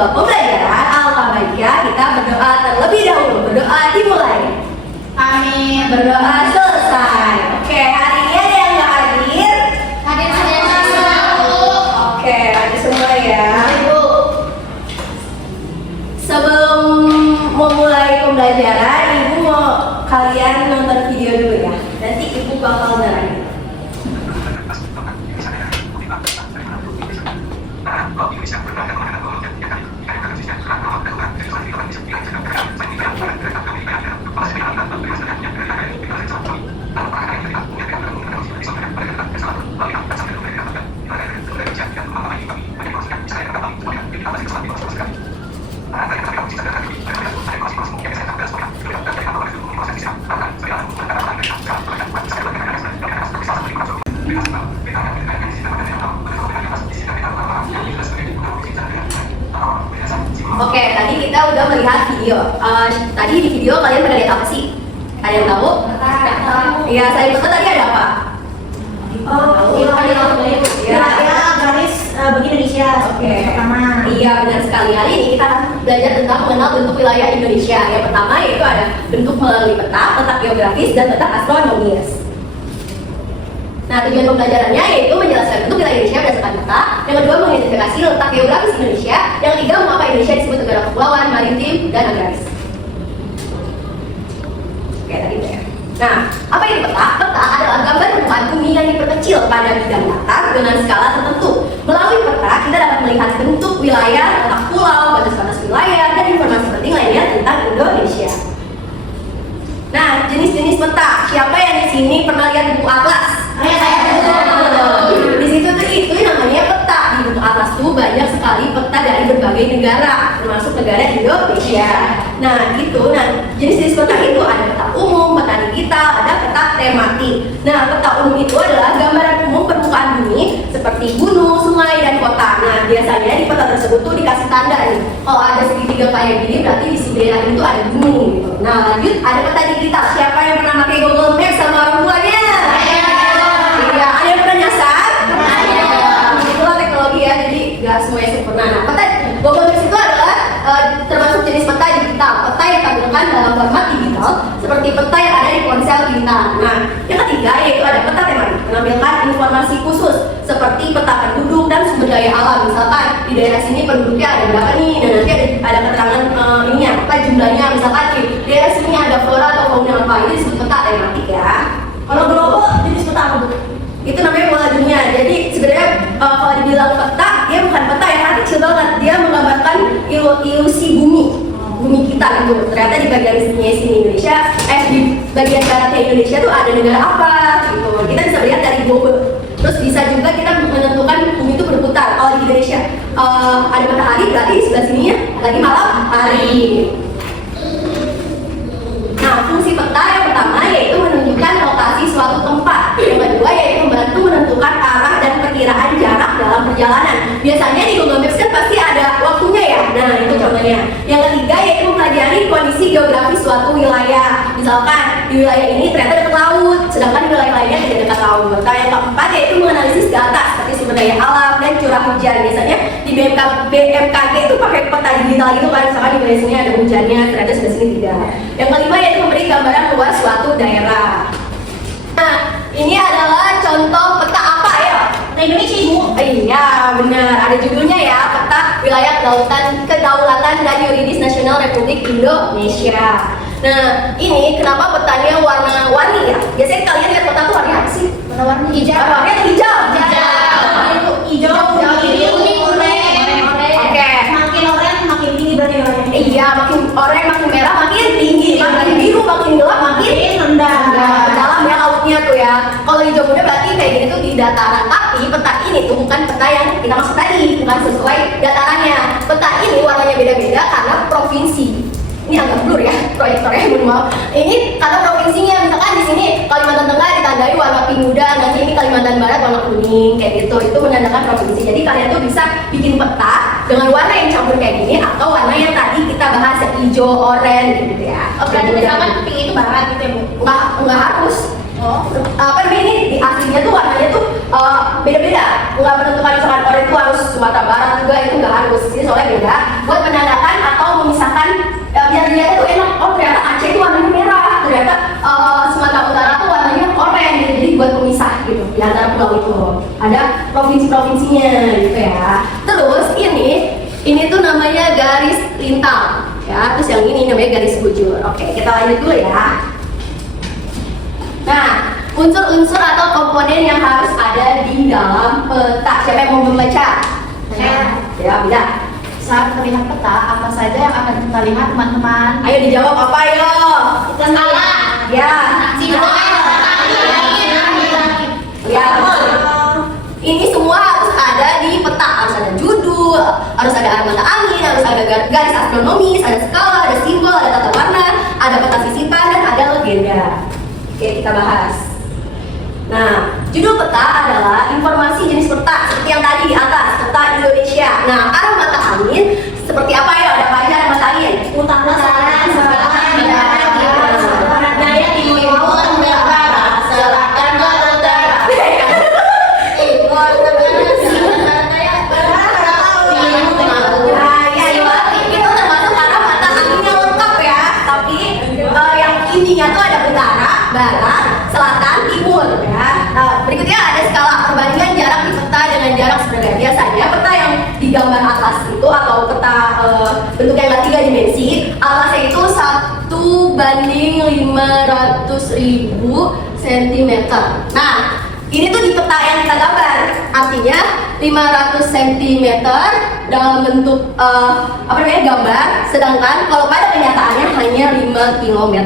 ke pembelajaran, alangkah baiknya kita berdoa terlebih dahulu. Berdoa dimulai. Amin. Berdoa selesai. Oke, hari ini ada yang nggak hadir? Hadir semua. Oke, hadir semua ya. Ibu. Sebelum memulai pembelajaran, ibu mau kalian nonton video dulu ya. Nanti ibu bakal nerangin. Oke, tadi kita udah melihat video. Tadi di video kalian pernah lihat apa sih? Ada yang tahu? Iya, saya lupa tadi ada apa? Ya, garis bagi Indonesia. Oke. Pertama. Iya, benar sekali. Hari ini kita akan belajar tentang mengenal bentuk wilayah Indonesia. Yang pertama yaitu ada bentuk melalui peta, peta geografis, dan peta astronomis. Nah, tujuan pembelajarannya yaitu menjelaskan bentuk wilayah Indonesia berdasarkan peta. Yang kedua, mengidentifikasi letak geografis Indonesia. Yang ketiga, mengapa Indonesia disebut negara kepulauan, maritim, dan agraris. Oke, tadi udah ya. Nah, apa itu peta? Peta adalah gambar permukaan bumi yang diperkecil pada bidang datar dengan skala tertentu. Melalui peta, kita dapat melihat bentuk wilayah, letak pulau, batas-batas wilayah, dan informasi penting lainnya tentang Indonesia. Nah, jenis-jenis peta. Siapa yang di sini pernah lihat buku atlas? Di situ tuh itu namanya peta. Di buku atlas tuh banyak sekali peta dari berbagai negara, termasuk negara Indonesia. Nah, gitu. Nah, jenis-jenis peta itu ada peta umum, peta digital, ada peta tematik. Nah, peta umum itu adalah gambaran umum permukaan bumi seperti gunung, sungai, dan kota. Nah, biasanya di peta tersebut tuh dikasih tanda nih. Kalau ada segitiga kayak gini, berarti di sebelah itu ada gunung gitu. Nah, lanjut ada peta digital. Siapa yang pernah pakai Google Maps sama orang tuanya? Iya, ada yang pernah nyasar? Itulah teknologi ya, jadi nggak semuanya sempurna. Nah, peta Google Maps itu adalah termasuk jenis peta digital. Peta yang ditampilkan dalam format digital seperti peta yang ada di ponsel pintar. Nah, yang ketiga yaitu ada peta tematik, menampilkan informasi khusus seperti peta penduduk dan sumber daya alam. Misalkan di daerah sini penduduknya ada berapa nih, dan nanti ada keterangan ini apa jumlahnya. Misalkan di daerah sini ada flora atau fauna apa, itu disebut peta tematik ya. Kalau global jenis peta apa, Bu? Itu namanya pola dunia. Jadi sebenarnya kalau dibilang peta, dia bukan peta ya, karena kecil banget. Dia menggambarkan ilusi bumi kita gitu. Ternyata di bagian sini Indonesia, di bagian baratnya Indonesia tuh ada negara apa gitu. Kita bisa lihat dari globe. Terus bisa juga kita menentukan bumi itu berputar. Kalau di Indonesia ada matahari, berarti di sebelah sininya lagi malam hari. Nah, fungsi peta yang pertama yaitu menunjukkan lokasi suatu tempat. Yang kedua yaitu membantu menentukan arah dan perkiraan jarak dalam perjalanan. Biasanya di Google Maps kan pasti ada waktunya ya. Nah, itu contohnya. Yang ketiga yaitu mempelajari kondisi geografis suatu wilayah. Misalkan di wilayah ini ternyata dekat laut, sedangkan di wilayah lainnya tidak dekat laut. Nah, yang keempat yaitu menganalisis data seperti sumber daya alam dan curah hujan. Biasanya di BMKG itu pakai peta digital gitu kan. Misalkan di wilayah sini ada hujannya, ternyata sebelah sini tidak. Yang kelima yaitu memberi gambaran luas suatu daerah. Nah, ini adalah contoh peta apa ya? Peta Indonesia, Ibu. Iya, benar. Ada judulnya ya, peta wilayah kedaulatan dan yuridis nasional Republik Indonesia. Nah, ini kenapa petanya warna-warni ya? Biasanya kalian lihat peta tuh warna apa sih? Warna-warni hijau. Warnanya hijau. Itu hijau, kuning, oranye. Oke. Makin oranye makin tinggi berarti oranye. Iya, makin oranye makin merah makin tinggi, makin biru makin gelap makin rendah. Dalam ya lautnya tuh ya. Kalau hijau muda berarti kayak gini tuh di dataran. Tapi peta ini tuh bukan peta yang kita maksud tadi, bukan sesuai datarannya. Peta ini warnanya beda-beda karena provinsi. Ini agak blur ya proyektornya, mohon maaf. Ini karena provinsinya, misalkan di sini Kalimantan Tengah ditandai warna pink muda, nanti ini Kalimantan Barat warna kuning kayak gitu. Itu menandakan provinsi. Jadi kalian tuh bisa bikin peta dengan warna yang campur kayak gini atau warna yang tadi kita bahas yang hijau, oranye gitu ya. Oh, berarti misalkan pink itu barat gitu ya, Bu? Enggak harus. Apa namanya, ini di aslinya tuh warnanya tuh beda-beda. nggak menentukan misalkan orang itu harus Sumatera Barat juga, itu nggak harus. Ini soalnya beda. Buat menandakan atau memisahkan biar dilihat tuh enak. Oh ternyata Aceh itu warnanya merah, ternyata Sumatera Utara tuh warnanya oranye gitu. Jadi buat pemisah gitu di antara pulau itu. Ada provinsi-provinsinya gitu ya. Terus ini tuh namanya garis lintang ya. Terus yang ini namanya garis bujur. Oke, kita lanjut dulu ya. Nah, unsur-unsur atau komponen yang harus ada di dalam peta. Siapa yang mau membaca? Ya, bila. Saat melihat peta, apa saja yang akan kita lihat teman-teman? Ayo dijawab apa yo? Skala. Ya. Ya. Ini semua harus ada di peta. Harus ada judul, harus ada arah mata angin, harus ada garis astronomis, ada skala, ada simbol, ada tata warna, ada peta sisipan, dan ada legenda. Oke, kita bahas. Nah, judul peta adalah informasi jenis peta seperti yang tadi di atas, peta Indonesia. Nah, arah mata angin seperti apa ya? Ada apa aja arah mata angin? Utara, selatan, barat, daya, timur, barat, selatan, utara. Nah, ya, itu termasuk arah mata angin yang lengkap ya. Tapi yang intinya tuh ada utara, barat, selatan, timur ya. Nah, berikutnya ada skala perbandingan jarak di peta dengan jarak sebenarnya. Biasanya peta yang digambar atas itu atau peta bentuknya yang 3 dimensi, atasnya itu 1/500.000 cm. Nah, ini tuh di peta yang kita gambar, artinya 500 cm dalam bentuk gambar, sedangkan kalau pada kenyataannya hanya 5 km.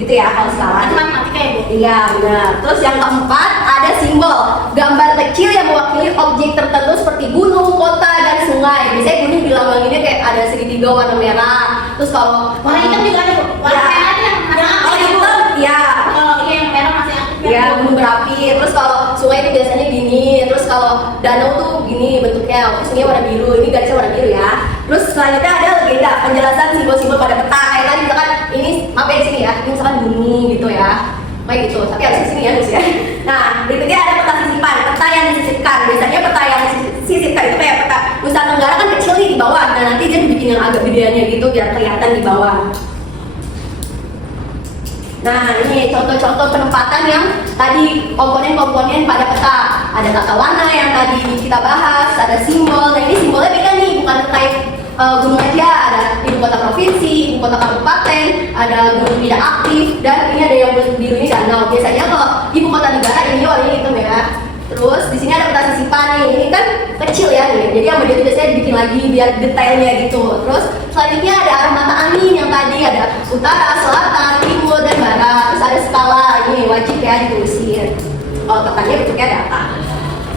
Gitu ya kalau skala. Matematika ya Bu? Iya benar. Terus yang keempat ada simbol, gambar kecil yang mewakili objek tertentu seperti gunung, kota, dan sungai. Biasanya gunung dilambanginnya kayak ada segitiga warna merah. Terus kalau Warna hitam juga ada Bu? Warna merah itu yang kalau hitam, ya. Kalau yang merah masih aktif Ya gunung berapi. Terus kalau sungai itu biasanya gini. Terus kalau danau tuh gini bentuknya. Terus ini warna biru. Ini garisnya warna biru ya. Terus selanjutnya ada legenda, penjelasan simbol-simbol pada peta. Kayak tadi misalkan ini mampir di sini ya. Ini misalkan gunung gitu ya. Kayak gitu. Tapi harus di sini ya harus ya. Nah berikutnya ada peta sisipan. Peta yang disisipkan. Biasanya peta yang disisipkan itu kayak peta Nusa Tenggara kan kecil nih di bawah. Nah nanti dia dibikin yang agak gedeannya gitu biar kelihatan di bawah. Nah ini contoh-contoh penempatan yang tadi komponen-komponen pada peta. Ada tata warna yang tadi kita bahas, ada simbol. Nah ini simbolnya beda nih, bukan terkait gunung aja. Ada ibu kota provinsi, ibu kota kabupaten, ada gunung tidak aktif, dan ini ada yang biru ini danau. Biasanya kalau ibu kota negara ini warnanya hitam ya. Terus di sini ada peta sisipan nih, ini kan kecil ya nih. Jadi yang beda itu biasanya dibikin lagi biar detailnya gitu. Terus selanjutnya ada arah mata angin yang tadi ada utara, selatan, timur, dan barat. Terus ada skala, ini wajib ya ditulisin. Kalau petanya bentuknya data.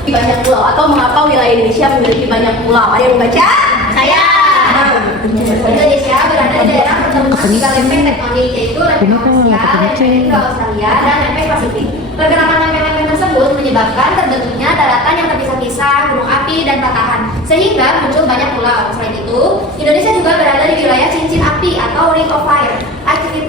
Banyak pulau atau mengapa wilayah Indonesia memiliki banyak pulau? Ada yang membaca? Saya. Indonesia berada di daerah pertemuan tiga lempeng tektonik, yaitu lempeng Asia, lempeng Indo-Australia, dan lempeng Pasifik. Pergerakan lempeng-lempeng tersebut menyebabkan terbentuknya daratan yang terpisah-pisah, gunung api, dan patahan, sehingga muncul banyak pulau. Selain itu, Indonesia juga berada di wilayah cincin api atau ring of fire.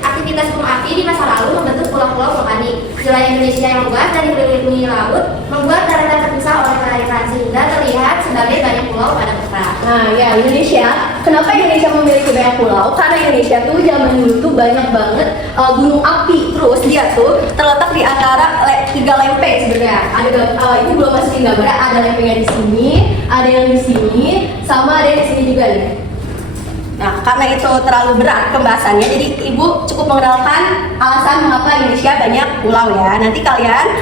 Aktivitas gunung api di masa lalu membentuk pulau-pulau vulkanik. Wilayah Indonesia yang luas dan dikelilingi laut membuat daratan terpisah oleh perairan, sehingga terlihat sebagai banyak pulau pada peta. Nah ya Indonesia, kenapa Indonesia memiliki banyak pulau? Karena Indonesia tuh zaman dulu tuh banyak banget gunung api. Terus dia tuh terletak di antara 3 lempeng sebenarnya. Ada itu belum masukin gambarnya. Ada lempengnya di sini, ada yang di sini, sama ada yang di sini juga nih. Nah, karena itu terlalu berat pembahasannya, jadi Ibu cukup mengenalkan alasan mengapa Indonesia banyak pulau ya. Nanti kalian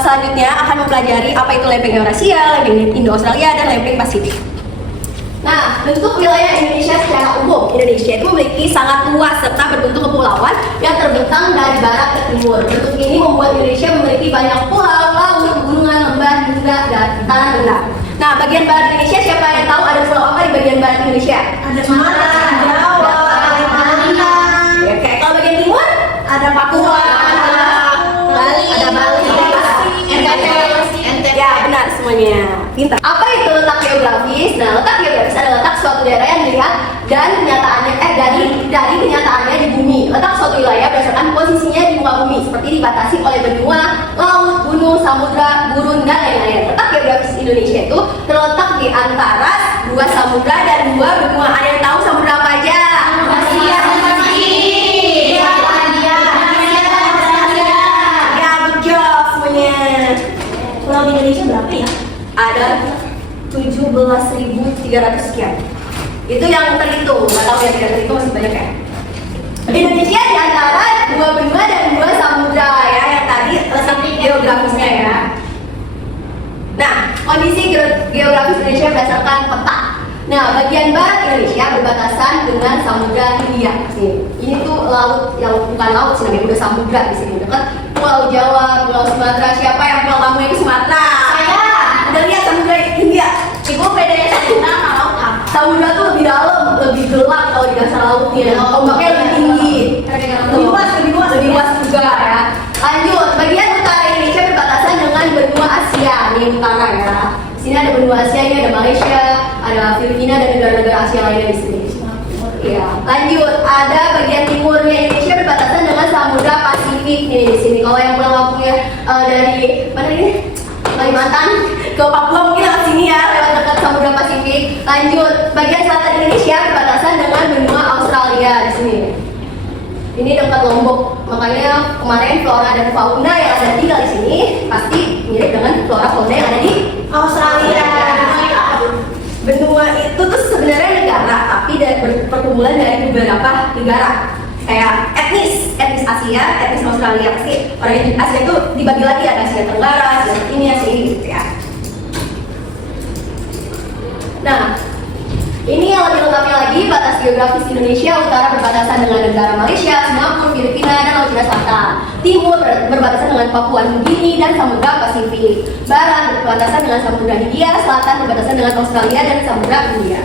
selanjutnya akan mempelajari apa itu lempeng Eurasia, lempeng Indo-Australia, dan lempeng Pasifik. Nah, bentuk wilayah Indonesia secara umum, Indonesia itu memiliki sangat luas serta berbentuk kepulauan yang terbentang dari barat ke timur. Bentuk ini membuat Indonesia memiliki banyak pulau, laut, gunungan, lembah, hingga dataran rendah. Nah, bagian barat Indonesia siapa yang tahu ada pulau apa di bagian barat Indonesia? Ada Sumatera, Jawa, Kalimantan. Ya, oke. Kalau bagian timur ada Papua, ada Bali, NTB. Ya, benar semuanya. Pintar. Apa itu letak geografis? Nah, letak geografis adalah letak suatu daerah yang dilihat dan kenyataannya dari kenyataannya di bumi. Letak suatu wilayah berdasarkan posisinya di muka bumi, seperti dibatasi oleh benua, laut, gunung, samudra, gurun, dan lain-lain. Letak geografis di Indonesia berapa ya? Ada 17.300 sekian. Itu yang terhitung, nggak tahu ya tidak terhitung masih banyak ya. Indonesia di antara 2 benua dan 2 samudra ya, yang tadi letak geografisnya ya. Nah, kondisi geografis Indonesia berdasarkan peta. Nah, bagian barat Indonesia berbatasan dengan Samudra Hindia. Ini tuh laut yang bukan laut sih, namanya udah samudra di sini dekat Pulau Jawa, Pulau Sumatera. Siapa yang pulau kamu yang Sumatera? Saya. Udah lihat Samudra Hindia? Ibu bedanya samudra sama laut apa? Samudra tuh lebih dalam, lebih gelap kalau di dasar lautnya. Ombaknya lebih tinggi. Lebih luas juga ya. Lanjut, bagian utara Indonesia berbatasan dengan benua Asia, ini utara ya. Di sini ada benua Asia, ini ada Malaysia, ada Filipina dan negara-negara Asia lainnya di sini. Ya, lanjut, ada bagian timurnya Indonesia berbatasan dengan Samudra Pasifik nih di sini. Kalau yang pulang kampungnya dari mana ini? Kalimantan ke Papua mungkin lewat sini ya, lewat dekat Samudra Pasifik. Lanjut, bagian selatan Indonesia berbatasan dengan benua Australia di sini. Ini dekat Lombok, makanya kemarin flora dan fauna yang ada tinggal di sini pasti mirip dengan flora fauna yang ada di Australia. Benua itu tuh sebenarnya negara, tapi dari perkumpulan dari beberapa negara. Kayak etnis Asia, etnis Australia, pasti orang Asia itu dibagi lagi, ada Asia Tenggara, Asia ini, Asia ini gitu ya. Nah, ini yang lebih lengkapnya lagi, batas geografis Indonesia utara berbatasan dengan negara Malaysia, Singapura, Filipina, dan Laut Cina Selatan. Timur berbatasan dengan Papua Nugini dan Samudra Pasifik. Barat berbatasan dengan Samudra Hindia, selatan berbatasan dengan Australia dan Samudra India.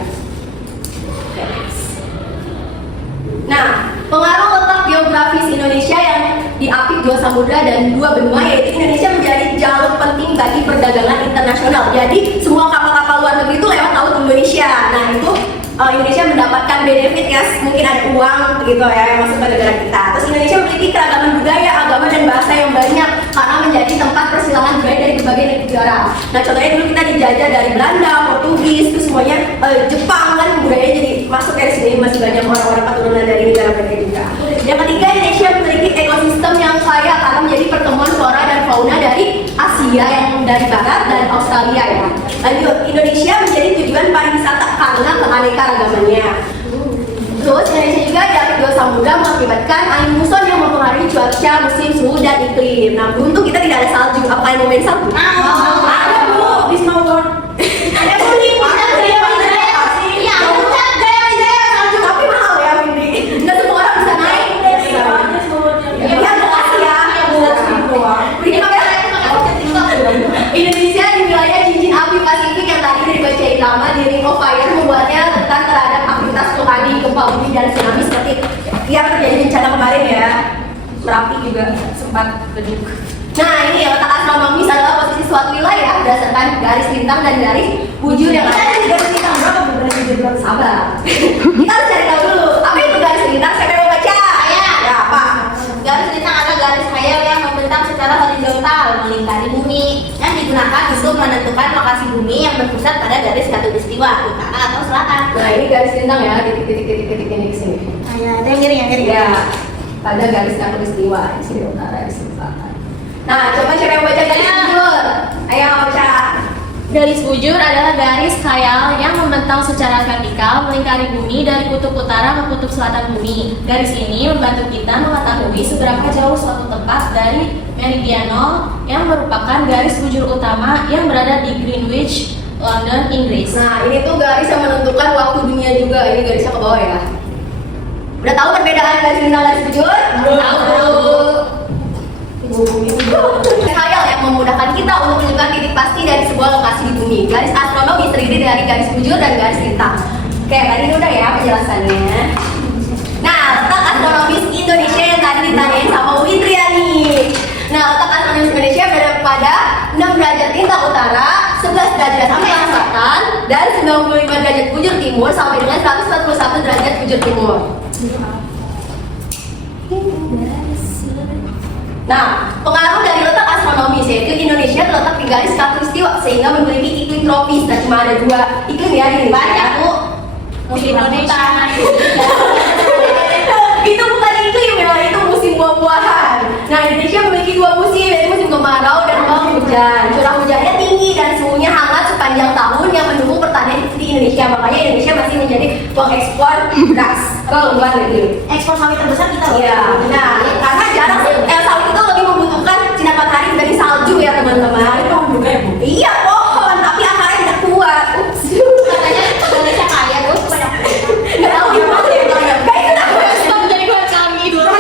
Nah, pengaruh letak geografis Indonesia yang diapit 2 samudra dan 2 benua, yaitu Indonesia menjadi jalur penting bagi perdagangan internasional. Jadi semua kapal-kapal luar negeri itu lewat laut Indonesia. Nah itu Indonesia mendapatkan benefit ya, mungkin ada uang begitu ya yang masuk ke negara kita. Terus Indonesia memiliki keragaman budaya, agama dan bahasa yang banyak karena menjadi tempat persilangan budaya dari berbagai negara. Nah contohnya dulu kita dijajah dari Belanda, Portugis, itu semuanya Jepang kan budayanya jadi masuk dari sini, masih banyak orang-orang keturunan dari negara mereka juga. Yang ketiga, Indonesia memiliki ekosistem yang kaya karena menjadi pertemuan flora dan fauna dari Asia yang dari barat dan Australia ya. Lanjut, Indonesia menjadi tujuan pariwisata karena keanekaragamannya. Terus Indonesia juga diapit 2 samudra mengakibatkan angin muson yang mempengaruhi cuaca, musim, suhu dan iklim. Nah beruntung kita tidak ada salju. Apa kalian mau main salju? Ada bu, di snowboard. Ada bu nih, salju tapi mahal ya Windy. Nggak semua orang bisa naik. Ya makasih ya. Ini makanya Indonesia di wilayah cincin api Pasifik yang tadi dibacain lama di Ring of Fire membuatnya rentan terhadap aktivitas vulkanik, gempa bumi dan tsunami seperti yang terjadi bencana kemarin ya. Merapi juga sempat beduk. Nah ini ya, letak astronomis adalah posisi suatu wilayah berdasarkan garis lintang dan garis bujur yang ada. Garis lintang berapa? Benar-benar sabar. Kita harus cari tahu dulu apa itu garis lintang. Siapa yang mau baca? Saya. Ya apa? Garis lintang adalah garis khayal yang membentang secara horizontal melingkari bumi yang digunakan untuk menentukan lokasi bumi yang berpusat pada garis khatulistiwa utara atau selatan. Nah ini garis lintang ya, titik-titik ini di sini. Ada yang kiri. Ya, pada garis khatulistiwa di sini utara, di sini selatan. Nah, coba siapa yang baca garis bujur? Ayo baca. Garis bujur adalah garis khayal yang membentang secara vertikal melingkari bumi dari kutub utara ke kutub selatan bumi. Garis ini membantu kita mengetahui seberapa jauh suatu tempat dari meridianal yang merupakan garis bujur utama yang berada di Greenwich, London, Inggris. Nah, ini tuh garis yang menentukan waktu dunia juga. Ini garisnya ke bawah ya. Udah tahu perbedaan garis lintang garis bujur? Tahu. Khayal yang memudahkan kita untuk menentukan titik pasti dari sebuah lokasi di bumi. Garis astronomi terdiri dari garis bujur dan garis lintang. Oke, tadi ini udah ya penjelasannya. Nah, letak astronomis Indonesia yang tadi ditanyain sama Witriani. Nah, letak astronomis Indonesia berada pada 6 derajat lintang utara, 11 derajat lintang selatan, dan 95 derajat bujur timur sampai dengan 141 derajat bujur timur. Nah, pengaruh dari letak astronomis yaitu Indonesia terletak di garis khatulistiwa sehingga memiliki iklim tropis. Nah, cuma ada 2 iklim ya di Indonesia. Banyak bu. Musim Indonesia. Itu bukan iklim ya, itu musim buah-buahan. Nah, Indonesia memiliki 2 musim yaitu musim kemarau dan musim hujan. Curah hujannya makanya Indonesia masih menjadi pengekspor beras ke luar negeri. Ekspor sawit terbesar kita loh. Iya, nah karena jarang sawit itu lebih membutuhkan sinar matahari dibanding salju ya teman-teman. Iya pohon, tapi akarnya tidak kuat. Ups. Katanya Indonesia kaya bos, banyak. Nggak tahu gimana ya. Kayak kenapa ya? Jadi buat kami dulu.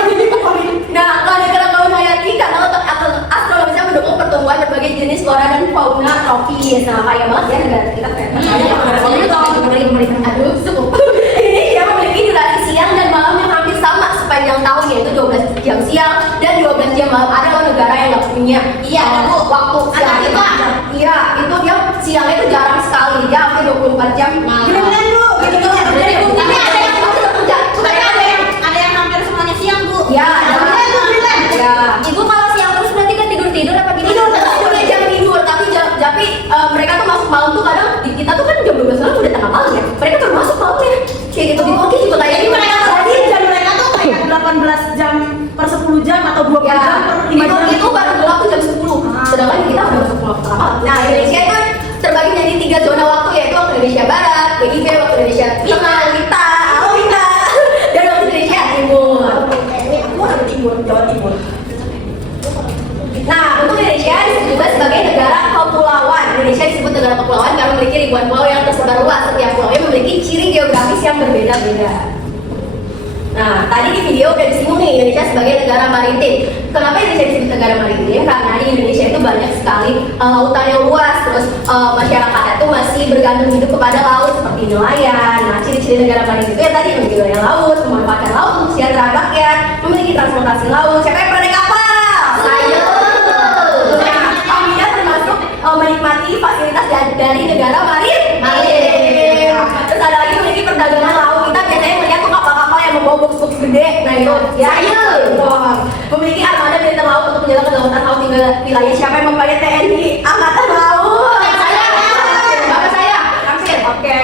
Nah, kalau negara kaum hayati karena otak astronomisnya mendukung pertumbuhan berbagai jenis flora dan fauna tropis. Nah, kaya banget ya negara kita kayak. Aduh, cukup. Indonesia memiliki durasi siang dan malam yang hampir sama sepanjang tahun, yaitu 12 jam siang dan 12 jam malam. Ada loh negara yang nggak punya. Iya, ada, Bu. Waktu siang itu. Iya, itu dia siangnya itu jarang sekali. Dia hampir 24 jam. Bener-bener, Bu. Bener-bener. Tapi ada yang hampir semuanya siang, Bu. Ya, ya. Ibu kalau siang terus berarti kan tidur apa gimana? Tidur jam tidur, tapi mereka tuh masuk malam tuh kadang di kita tuh kan jam 12 malam udah tengah malam ya. Mereka tuh masuk malamnya. Kayak gitu di Turki juga kayak gitu. Jadi jam mereka tuh kayak 18 jam per 10 jam atau 20 Ya, jam per 5 jam. itu baru gelap tuh jam 10. Sedangkan kita udah masuk malam tengah malam. Nah, Indonesia itu terbagi menjadi 3 zona waktu, yaitu waktu Indonesia Barat, WIB, waktu Indonesia Tengah, WITA, dan waktu Indonesia Timur. Jawa Timur. Nah, untuk Indonesia disebut juga sebagai negara kepulauan. Indonesia disebut negara kepulauan karena memiliki ribuan pulau yang tersebar luas. Setiap pulaunya memiliki ciri geografis yang berbeda-beda. Nah, tadi di video udah disinggung nih Indonesia sebagai negara maritim. Kenapa Indonesia disebut negara maritim? Karena di Indonesia itu banyak sekali lautan yang luas. Terus masyarakatnya tuh masih bergantung hidup kepada laut seperti nelayan. Nah, ciri-ciri negara maritim itu ya tadi memiliki wilayah laut, memanfaatkan laut untuk kesejahteraan rakyat, memiliki transportasi laut. Siapa yang pernah naik kapal? Saya. Nah, kami termasuk menikmati fasilitas dari negara maritim. Terus ada lagi memiliki perdagangan laut. Kita biasanya melihat tuh kapal-kapal yang membawa box-box gede. Nah itu ya. Memiliki armada militer laut untuk menjaga kedaulatan laut hingga wilayah. Siapa yang mempunyai TNI Angkatan Laut? Saya. Bapak saya. Oke.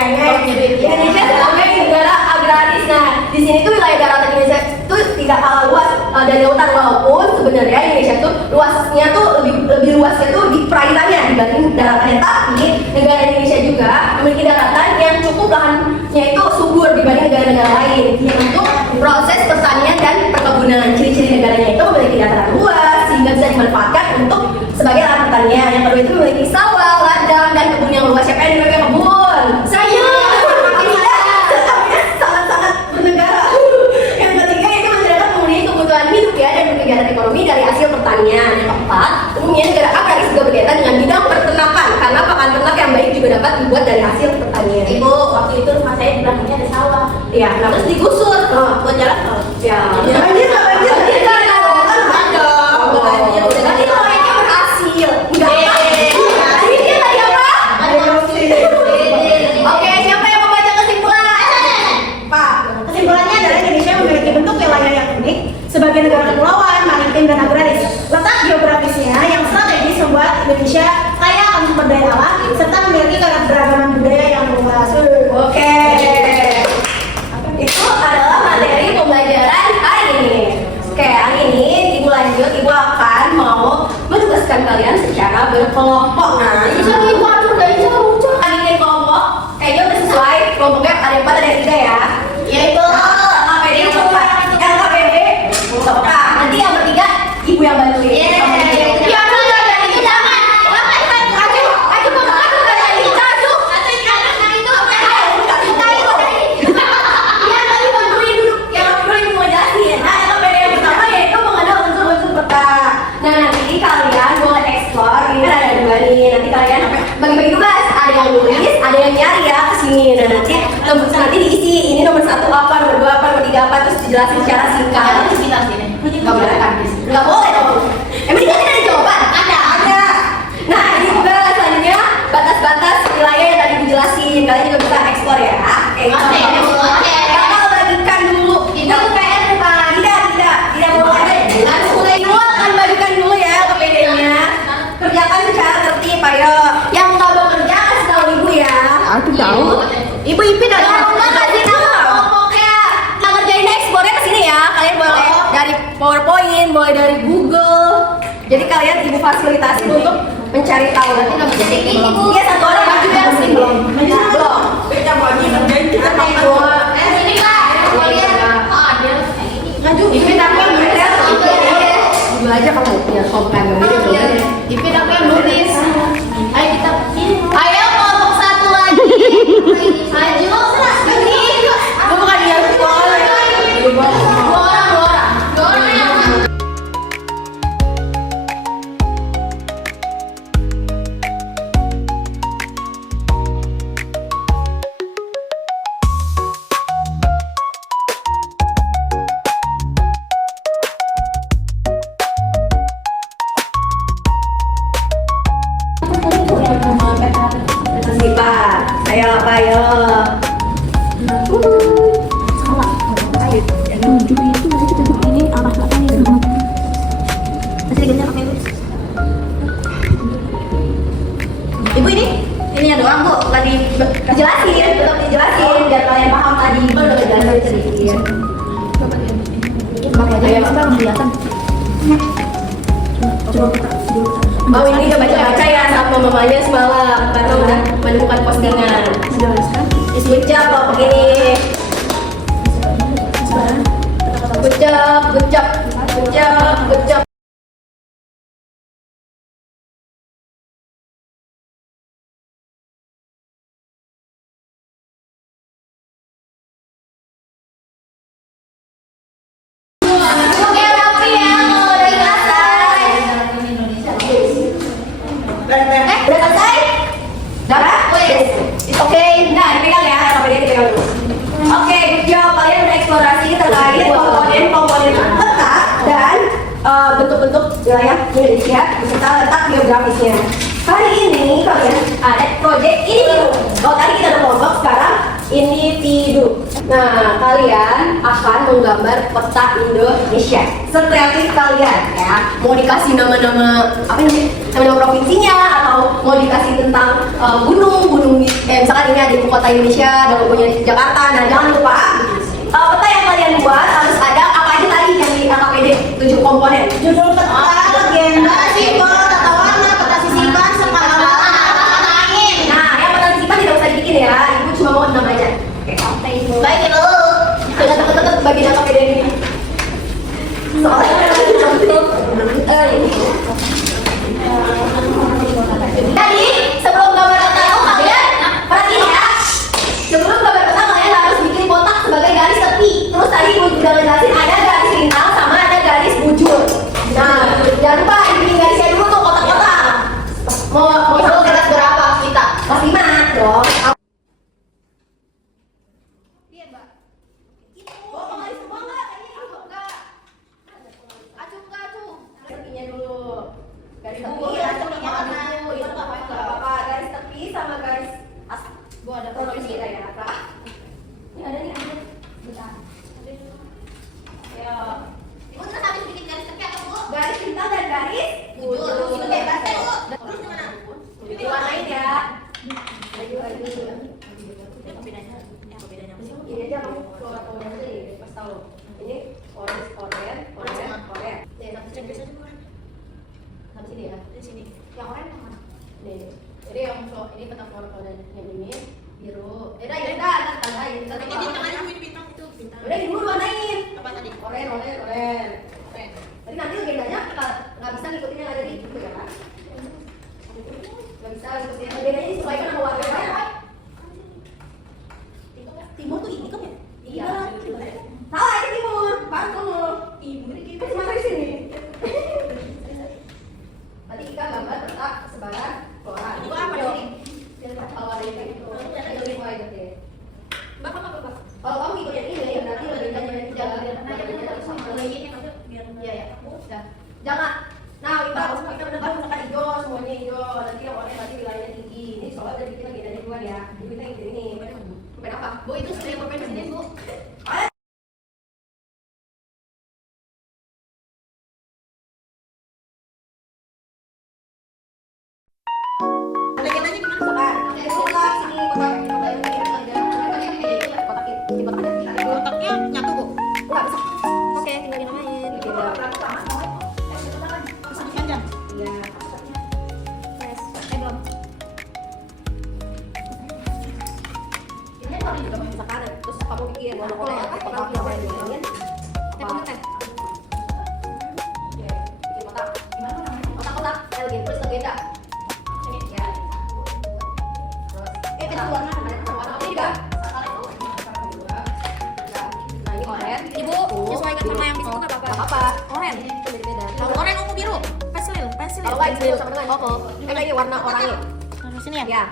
Indonesia sebagai negara agraris. Nah, di sini tuh wilayah daratan Indonesia tuh tidak kalah luas dari lautan, walaupun sebenarnya Indonesia tuh luasnya tuh lebih luasnya tuh di perairannya dibanding daratannya. Tapi negara Indonesia juga memiliki daratan yang cukup lahannya itu subur dibanding negara-negara lain. Untuk proses pertanian dan perkebunan, ciri-ciri negaranya itu memiliki dataran luas sehingga bisa dimanfaatkan untuk sebagai lahan pertanian. Yang kedua itu memiliki sawah, ladang, dan kebun yang luas. Siapa yang dimiliki kebun? Saya. Sangat-sangat bernegara. Yang ketiga itu masyarakat memenuhi kebutuhan hidup ya dan kegiatan ekonomi dari hasil pertanian. Yang keempat, umumnya negara agraris juga berkaitan dengan bidang peternakan karena pakan ternak yang baik juga dapat dibuat dari hasil pertanian. Ibu, waktu itu rumah saya di belakangnya ada sawah. Iya, terus digusur buat jalan. Ya. Banjir. Berarti proyeknya berhasil. Enggak. Jadi dia tadi apa? Oke, siapa yang membaca kesimpulan? Pak, kesimpulannya adalah Indonesia memiliki bentuk wilayah yang unik sebagai negara kepulauan, maritim, dan agraris. Letak geografisnya yang strategis membuat Indonesia kaya akan sumber daya alam serta memiliki keberagaman budaya yang luas. Oke. Itu adalah materi pembelajaran hari ini. Oke, hari ini Ibu lanjut, Ibu akan mau menugaskan kalian secara berkelompok. Nah, ini sama Ibu atur dari jauh. Ini kelompok, kayaknya udah sesuai. Kelompoknya ada 4, ada 3 ya. Ya Ibu. LKPD, LKPD. Nah, nanti yang bertiga Ibu yang bantuin. Ya, nah nanti kalian boleh eksplor, ini kan ada 2 nih. Nanti kalian bagi-bagi tugas, ada yang nulis, ada yang nyari ya kesini. Nah nanti diisi, ini nomor 1 apa, nomor 2 apa, nomor 3 apa, terus dijelasin secara singkat. Di sekitar sini. Nggak boleh kan? Nggak boleh dong. Emang di sini ada jawaban? Ada. Nah ini juga selanjutnya batas-batas wilayah yang tadi dijelasin. Kalian juga bisa eksplor ya. Oke. Kakak bagikan dulu. Itu PR bukan? Tidak boleh. Harus mulai dulu, akan bagikan dulu ya KPD-nya. Kerjakan secara tertib, ayo. Yang nggak bekerja kasih tahu Ibu ya. Aku tahu. Ibu Ipi dan Yang nggak kasih tahu kelompoknya. Nah kerjain eksplornya kesini ya. Kalian boleh dari PowerPoint, boleh dari Google. Jadi kalian Ibu fasilitasi untuk mencari tahu. Nanti nggak bisa dikit, Ibu. Iya, 1 orang maju ya kesini belum. kamu ya komplain Oh, iya. Ipin aku yang nulis. Ayo kita. Ayo kelompok satu lagi. Maju. Ini. Kamu bukan dia sekolah ya. Dua orang. Dua orang yang Terus Pak, ayo Pak, ayo. Ibu ini ya doang Bu, tadi dijelasin, tetap dijelasin biar kalian paham tadi. Ibu udah dijelasin sedikit. Pakai aja ya Pak, kelihatan. Oh ini udah baca-baca ya sama mamanya semalam karena udah menemukan postingan. Good job kalau begini. Good job. Oke, rapi ya. Udah selesai. Udah selesai? Udah? Wes. Oke, nah dipegang ya, sampai dia dipegang dulu. Oke, good job. Kalian udah eksplorasi terkait komponen peta dan bentuk-bentuk wilayah Indonesia beserta letak geografisnya. Hari ini kalian ada proyek individu. Kalau tadi kita ada kelompok, sekarang individu. Nah, kalian akan menggambar peta Indonesia sekreatif kalian ya. Mau dikasih nama-nama apa ini? Nama-nama provinsinya atau mau dikasih tentang gunung misalkan ini ada ibu kota Indonesia dan logonya di Jakarta. Nah, jangan lupa peta yang kalian buat harus ada apa aja tadi yang di AKPD 7 komponen. Judul peta, legenda, simbol, tata warna, peta sisipan, skala lain. Nah, yang peta sisipan tidak usah dibikin ya. Ibu cuma mau 6 aja. Oke, baik ibu. Dengan teman-teman bagian AKPD ini. Soalnya jadi sebelum gambar peta itu kalian perhatiin ya. Sebelum gambar peta kalian harus bikin kotak sebagai garis tepi. Terus tadi ibu juga ngejelasin ada garis lintang sama ada garis bujur. Nah, jangan lupa bikin garisnya dulu tuh kotak-kotak. Mau Itu kelas berapa kita? kelas 5 dong. Iya, Mbak. Oh, mau garis semua nggak? Kayaknya aku nggak. Acuh. Tepinya dulu. Garis tepi, Oh, ya, garis tepinya tepinya mana? dulu. Itu nggak apa-apa. Garis tepi sama garis Gua ada Kalau foto kita ya, Kak. Ini ada nih, ada. Bentar. Ayo. Ibu terus habis bikin garis tepi apa, Bu? Garis lintang dan garis Bujur. Itu bebas ya, Bu? Terus gimana? Diwarnain ya. Baju. Ini aja kamu keluar aja nih, pas tahu. Ini orange. Ya, sampai sini aja, Bu. Sampai sini ya. Di sini. Yang oranye yang mana? Nih. Jadi yang ini peta komponen yang ini biru. Udah, tandain. Ini bintang aja, Bu, ini bintang itu bintang. Udah dulu warnain. Apa tadi? Oren. Tadi nanti legendanya nggak bisa ngikutin yang ada di itu ya kan? Nggak bisa ngikutin legendanya disesuaikan sama warga lain. Timur tuh ini kan ya? Iya. Salah itu timur. Pas kamu. Ibu ini kita cuma dari sini. Tadi kita gambar peta sebaran flora. Itu apa dong? Awal itu. Itu mulai deh. Mbak. Kalau kamu ikut yang ini ya nanti legendanya nanti jalan. Iya ya. Udah. Jangan. Nah, kita udah tahu misalkan hijau, semuanya hijau. Nanti yang oranye nanti wilayahnya tinggi. Ini soalnya dari kita legendanya duluan ya. Jadi kita yang ini. Pemain apa? Bu, itu saya pemain di sini, Bu. Legendanya gimana? Misalkan, kotak sini, kotak ini ada. Kotaknya nyatu, Bu. Enggak bisa. Oke, tinggal dinamain. Beda. Panjang. Iya. Belum. Ini kalau juga misalkan terus kamu pikir warna apa yang dibilangin? Teh. Ya, bikin kotak. Ibu, menyesuaikan sama yang di situ nggak apa-apa. Apa? Oranye. Beda-beda. Oranye, ungu, biru. Pensil. Kalau white biru sama dengan kayak ini warna oranye. Taruh sini ya. Ya.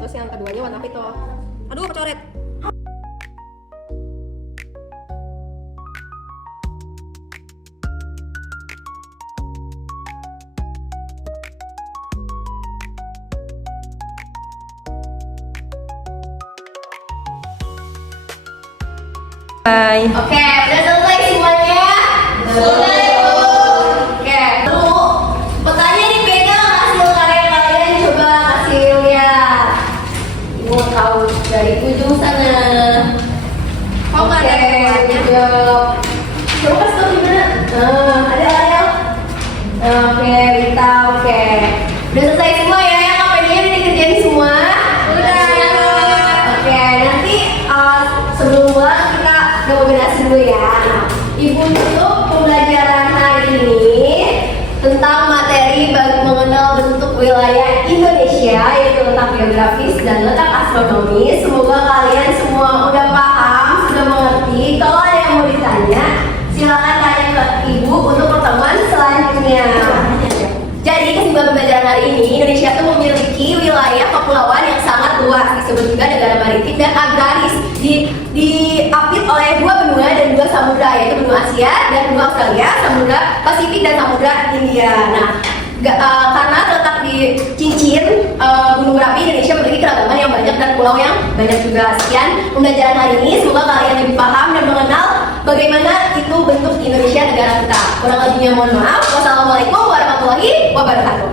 Terus yang keduanya warna apa itu? Aduh, kecoret. Bye. Oke, udah selesai semuanya. Selesai. Oke, Tuh, petanya dipegang hasil karya kalian, coba kasih lihat. Ibu tahu dari ujung sana. Oh, nggak ada warnanya. Coba kasih tau gimana? Ada Ariel. Oke, Rita, oke. Udah selesai semua ya, yang KPD-nya udah dikerjain semua. Udah. Oke, nanti sebelum pulang kita dokumentasi dulu ya. Nah, Ibu tutup pembelajaran hari ini tentang materi bagi mengenal bentuk wilayah Indonesia, yaitu letak geografis dan letak astronomis. Semoga kalian semua udah paham, sudah mengerti. Kalau ada yang mau ditanya, silakan tanya ke Ibu untuk pertemuan selanjutnya. Jadi kesimpulan pembelajaran hari ini, Indonesia itu memiliki wilayah kepulauan yang sangat luas, disebut juga negara maritim dan agraris. Diapit oleh 2 benua dan 2 samudra, yaitu benua Asia dan benua Australia, samudra Pasifik dan samudra India. Nah, karena terletak di cincin gunung berapi, Indonesia memiliki keragaman yang banyak dan pulau yang banyak juga. Sekian pembelajaran hari ini, semoga kalian lebih paham dan mengenal bagaimana itu bentuk Indonesia negara kita. Kurang lebihnya mohon maaf. Wassalamualaikum warahmatullahi wabarakatuh.